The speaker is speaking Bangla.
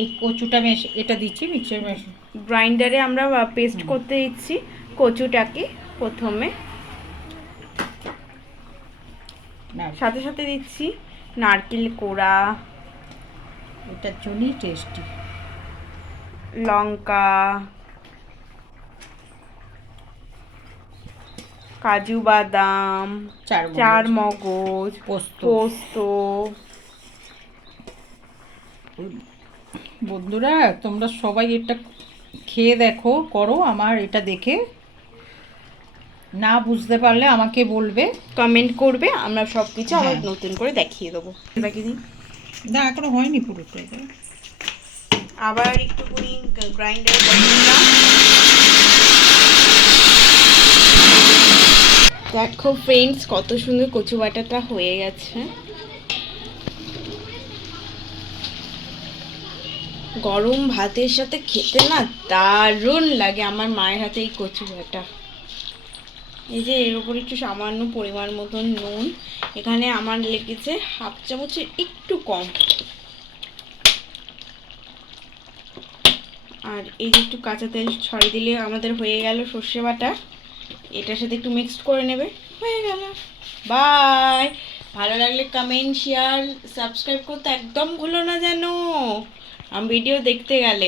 এই কচুটা মেশ এটা দিচ্ছি মিক্সার মেশিন। গ্রাইন্ডারে আমরা পেস্ট করতে দিচ্ছি কচুটাকে প্রথমে। সাথে সাথে দিচ্ছি নারকেল কোড়া। এটার জন্যই টেস্টি লঙ্কা। কাজু বাদাম। চার মগজ। পোস্ত। পোস্ত। বন্ধুরা তোমরা সবাই এটা খেয়ে দেখো করো আমার এটা দেখে। না বুঝতে পারলে আমাকে বলবে কমেন্ট করবে আমরা সব কিছু আবার হ্যাঁ। নতুন করে দেখিয়ে দেবো। বাকি দিন না এখনও হয়নি পুরোটা এটা। আবার একটুখানি গ্রাইন্ডার দেখো ফ্রেন্ডস কত সুন্দর কচু বাটাটা হয়ে গেছে। গরম ভাতের সাথে খেতে না দারুণ লাগে আমার মায়ের হাতে এই কচু বাটা এই যে এর উপর একটু সামান্য পরিমাণ মতন নুন, এখানে আমার লেগেছে হাফ চামচের একটু কম। আর এই যে একটু কাঁচা তেল ছড়িয়ে দিলে আমাদের হয়ে গেল সর্ষে বাটা। এটার সাথে একটু মিক্সড করে নেবে। হয়ে গেল। বাই ভালো লাগলে কমেন্ট শেয়ার সাবস্ক্রাইব করতে একদম ভুলো না যেন। আমি ভিডিও দেখতে গেলে।